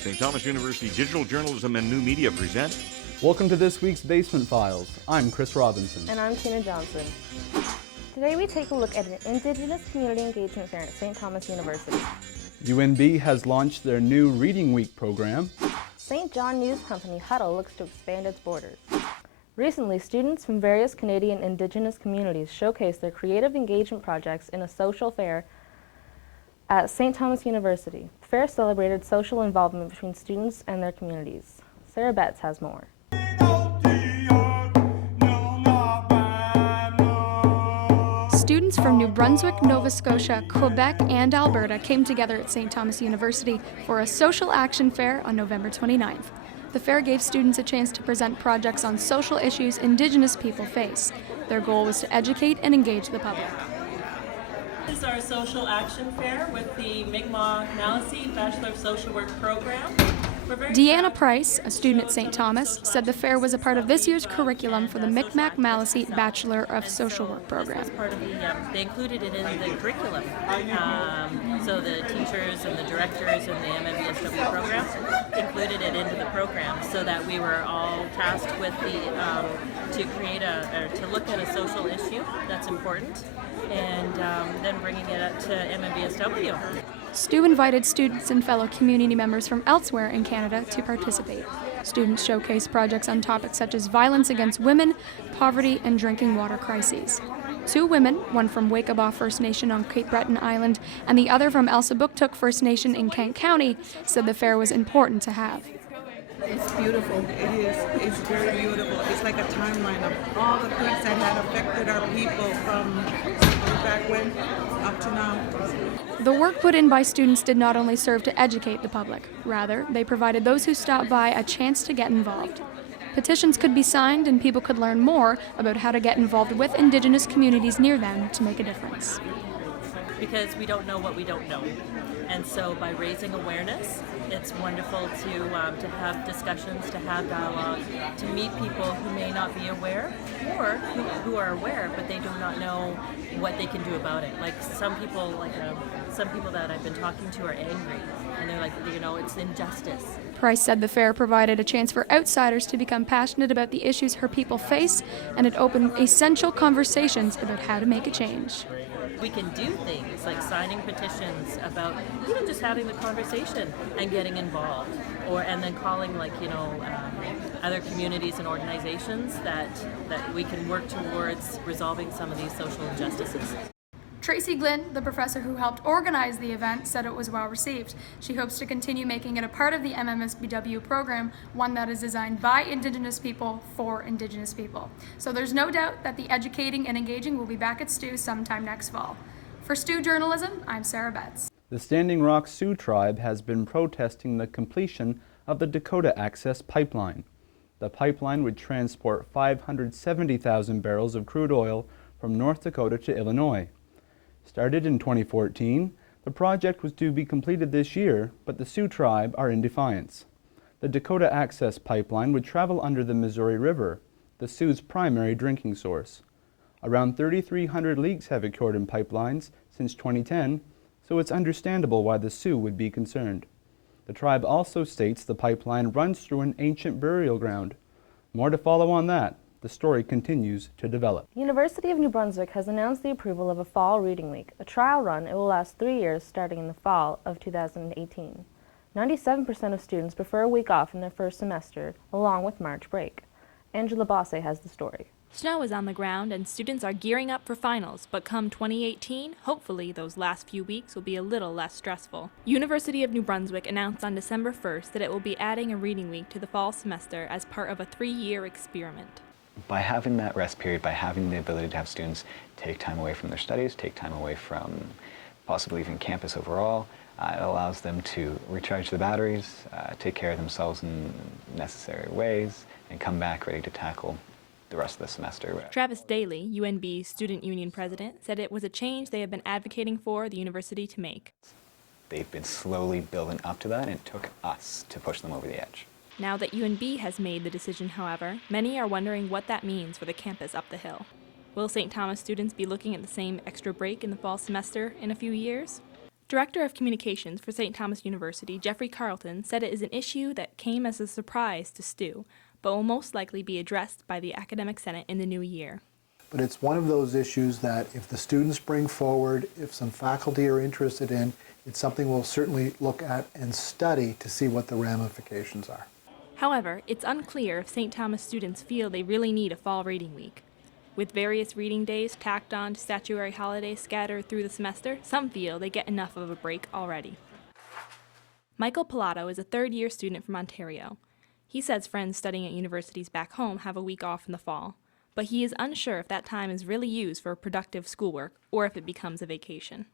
St. Thomas University Digital Journalism and New Media present. Welcome to this week's Basement Files. I'm Chris Robinson. And I'm Tina Johnson. Today we take a look at an Indigenous Community Engagement Fair at St. Thomas University. UNB has launched their new Reading Week program. St. John News Company Huddle looks to expand its borders. Recently, students from various Canadian Indigenous communities showcased their creative engagement projects in a social fair at St. Thomas University. The fair celebrated social involvement between students and their communities. Sarah Betts has more. Students from New Brunswick, Nova Scotia, Quebec, and Alberta came together at St. Thomas University for a social action fair on November 29th. The fair gave students a chance to present projects on social issues Indigenous people face. Their goal was to educate and engage the public. This is our social action fair with the Mi'kmaq Maliseet Bachelor of Social Work program. Deanna Price, a student at St. Thomas, said the fair was a part of this year's curriculum for the Mi'kmaq Maliseet Bachelor of Social Work program. Part of they included it in the curriculum. So the teachers and the directors in the MMBSW program included it into the program so that we were all tasked with to create to look at a social issue that's important and then bringing it up to MMBSW. Stu invited students and fellow community members from elsewhere in Canada to participate. Students showcased projects on topics such as violence against women, poverty, and drinking water crises. Two women, one from Wakaba First Nation on Cape Breton Island and the other from Elsipogtog First Nation in Kent County, said the fair was important to have. It's beautiful. It is. It's very beautiful. It's like a timeline of all the things that had affected our people from back when up to now. The work put in by students did not only serve to educate the public, rather, they provided those who stopped by a chance to get involved. Petitions could be signed and people could learn more about how to get involved with Indigenous communities near them to make a difference. Because we don't know what we don't know. And so by raising awareness, it's wonderful to have discussions, to have dialogue, to meet people who may not be aware or who are aware but they do not know what they can do about it. Like some people that I've been talking to are angry and they're like, it's injustice. Price said the fair provided a chance for outsiders to become passionate about the issues her people face, and it opened essential conversations about how to make a change. We can do things like signing petitions about even just having the conversation and getting involved, and then calling other communities and organizations that we can work towards resolving some of these social injustices. Tracy Glynn, the professor who helped organize the event, said it was well received. She hopes to continue making it a part of the MMSBW program, one that is designed by Indigenous people for Indigenous people. So there's no doubt that the educating and engaging will be back at STU sometime next fall. For STU Journalism, I'm Sarah Betts. The Standing Rock Sioux tribe has been protesting the completion of the Dakota Access Pipeline. The pipeline would transport 570,000 barrels of crude oil from North Dakota to Illinois. Started in 2014, the project was to be completed this year, but the Sioux tribe are in defiance. The Dakota Access Pipeline would travel under the Missouri River, the Sioux's primary drinking source. Around 3,300 leaks have occurred in pipelines since 2010, so it's understandable why the Sioux would be concerned. The tribe also states the pipeline runs through an ancient burial ground. More to follow on that. The story continues to develop. University of New Brunswick has announced the approval of a fall reading week, a trial run. It will last 3 years starting in the fall of 2018. 97% of students prefer a week off in their first semester, along with March break. Angela Bosse has the story. Snow is on the ground and students are gearing up for finals, but come 2018, hopefully those last few weeks will be a little less stressful. University of New Brunswick announced on December 1st that it will be adding a reading week to the fall semester as part of a 3-year experiment. By having that rest period, by having the ability to have students take time away from their studies, take time away from possibly even campus overall, it allows them to recharge the batteries, take care of themselves in necessary ways, and come back ready to tackle the rest of the semester. Travis Daly, UNB's Student Union President, said it was a change they have been advocating for the university to make. They've been slowly building up to that, and it took us to push them over the edge. Now that UNB has made the decision, however, many are wondering what that means for the campus up the hill. Will St. Thomas students be looking at the same extra break in the fall semester in a few years? Director of Communications for St. Thomas University, Jeffrey Carlton, said it is an issue that came as a surprise to Stu, but will most likely be addressed by the Academic Senate in the new year. But it's one of those issues that if the students bring forward, if some faculty are interested in, it's something we'll certainly look at and study to see what the ramifications are. However, it's unclear if St. Thomas students feel they really need a fall reading week. With various reading days tacked on to statutory holidays scattered through the semester, some feel they get enough of a break already. Michael Pilato is a third-year student from Ontario. He says friends studying at universities back home have a week off in the fall, but he is unsure if that time is really used for productive schoolwork or if it becomes a vacation.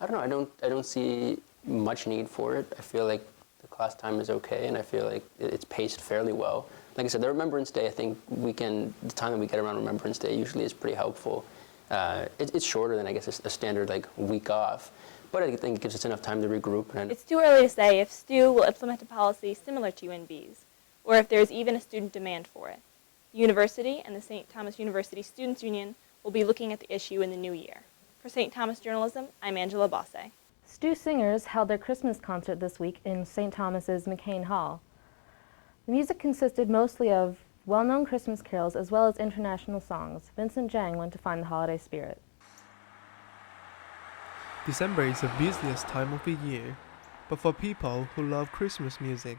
I don't know. I don't see much need for it. I feel like the class time is okay, and I feel like it's paced fairly well. Like I said, the Remembrance Day, I think the time that we get around Remembrance Day usually is pretty helpful. It's shorter than, I guess, a standard week off, but I think it gives us enough time to regroup. It's too early to say if STU will implement a policy similar to UNB's, or if there is even a student demand for it. The university and the St. Thomas University Students' Union will be looking at the issue in the new year. For St. Thomas Journalism, I'm Angela Bosse. STU singers held their Christmas concert this week in St. Thomas's McCain Hall. The music consisted mostly of well-known Christmas carols as well as international songs. Vincent Jang went to find the holiday spirit. December is the busiest time of the year, but for people who love Christmas music,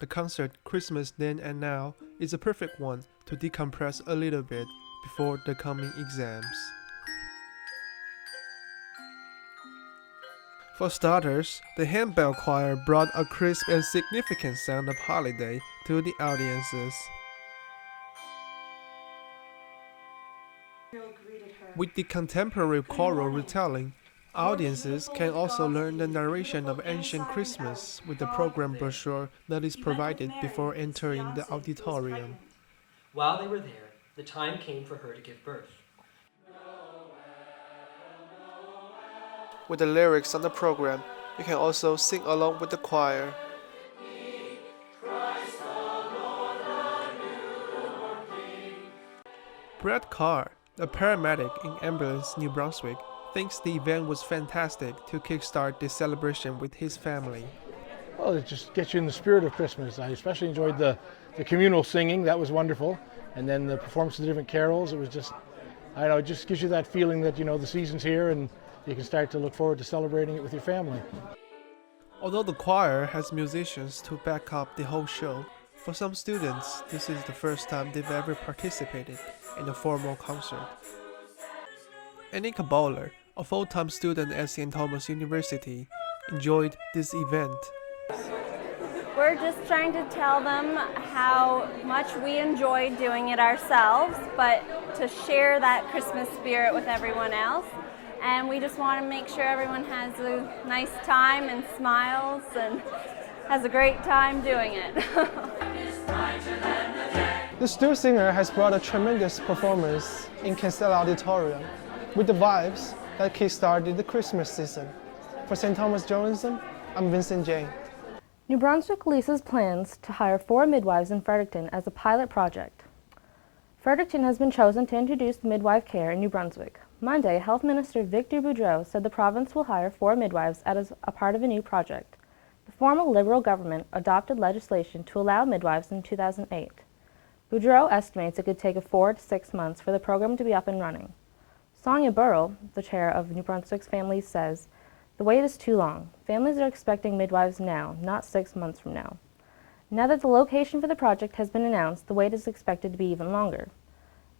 the concert Christmas Then and Now is a perfect one to decompress a little bit before the coming exams. For starters, the handbell choir brought a crisp and significant sound of holiday to the audiences. With the contemporary choral retelling, audiences can also learn the narration of ancient Christmas with the program brochure that is provided before entering the auditorium. While they were there, the time came for her to give birth. With the lyrics on the program, you can also sing along with the choir. Brett Carr, a paramedic in Ambulance New Brunswick, thinks the event was fantastic to kickstart this celebration with his family. Well, it just gets you in the spirit of Christmas. I especially enjoyed the communal singing. That was wonderful. And then the performance of the different carols. It was just, I don't know, it just gives you that feeling that, the season's here and you can start to look forward to celebrating it with your family. Although the choir has musicians to back up the whole show, for some students, this is the first time they've ever participated in a formal concert. Annika Bowler, a full-time student at St. Thomas University, enjoyed this event. We're just trying to tell them how much we enjoy doing it ourselves, but to share that Christmas spirit with everyone else. And we just want to make sure everyone has a nice time and smiles and has a great time doing it. The STU singer has brought a tremendous performance in Kinsella Auditorium with the vibes that kick-started the Christmas season. For St. Thomas Journalism, I'm Vincent Jang. New Brunswick leases plans to hire 4 midwives in Fredericton as a pilot project. Fredericton has been chosen to introduce midwife care in New Brunswick. Monday, Health Minister Victor Boudreau said the province will hire 4 midwives as a part of a new project. The former Liberal government adopted legislation to allow midwives in 2008. Boudreau estimates it could take 4 to 6 months for the program to be up and running. Sonia Burrell, the chair of New Brunswick's Families, says, "The wait is too long. Families are expecting midwives now, not 6 months from now. Now that the location for the project has been announced, the wait is expected to be even longer.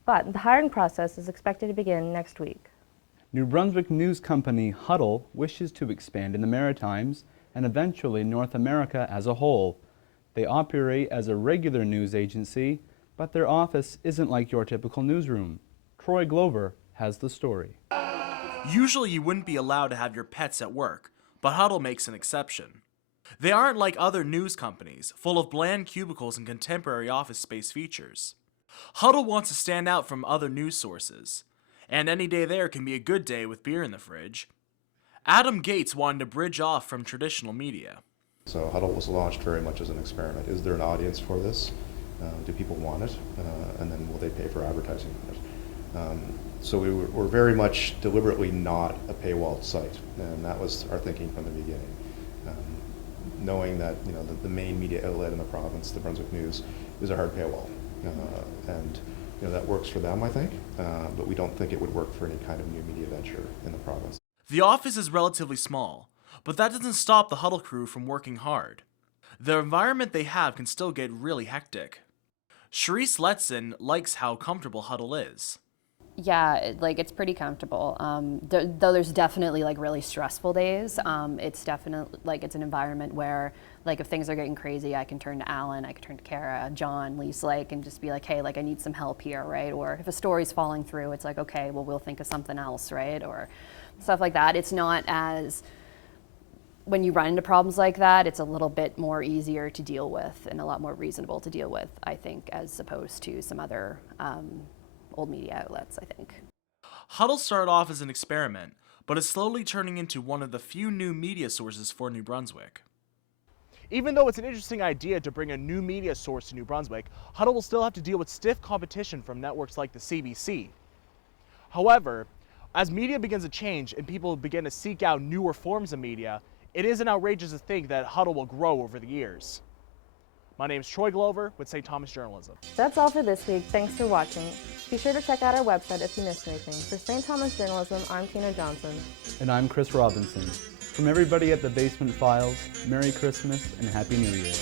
But the hiring process is expected to begin next week." New Brunswick news company Huddle wishes to expand in the Maritimes and eventually North America as a whole. They operate as a regular news agency, but their office isn't like your typical newsroom. Troy Glover has the story. Usually you wouldn't be allowed to have your pets at work, but Huddle makes an exception. They aren't like other news companies, full of bland cubicles and contemporary office space features. Huddle wants to stand out from other news sources, and any day there can be a good day with beer in the fridge. Adam Gates wanted to bridge off from traditional media. So Huddle was launched very much as an experiment. Is there an audience for this? Do people want it? And then will they pay for advertising for it? So we're very much deliberately not a paywalled site, and that was our thinking from the beginning. Knowing that the main media outlet in the province, the Brunswick News, is a hard paywall, and that works for them, I think, but we don't think it would work for any kind of new media venture in the province. The office is relatively small, but that doesn't stop the Huddle crew from working hard. The environment they have can still get really hectic. Charisse Letson likes how comfortable Huddle is. Yeah, it's pretty comfortable. Though there's definitely really stressful days. It's definitely it's an environment where if things are getting crazy, I can turn to Alan, I can turn to Kara, John, Lisa, and just be hey, I need some help here, right? Or if a story's falling through, it's okay, well, we'll think of something else, right? Or stuff like that. It's not as, when you run into problems like that, it's a little bit more easier to deal with and a lot more reasonable to deal with, I think, as opposed to some other old media outlets, I think. Huddle started off as an experiment, but is slowly turning into one of the few new media sources for New Brunswick. Even though it's an interesting idea to bring a new media source to New Brunswick, Huddle will still have to deal with stiff competition from networks like the CBC. However, as media begins to change and people begin to seek out newer forms of media, it isn't outrageous to think that Huddle will grow over the years. My name is Troy Glover with St. Thomas Journalism. That's all for this week. Thanks for watching. Be sure to check out our website if you missed anything. For St. Thomas Journalism, I'm Tina Johnson. And I'm Chris Robinson. From everybody at the Basement Files, Merry Christmas and Happy New Year.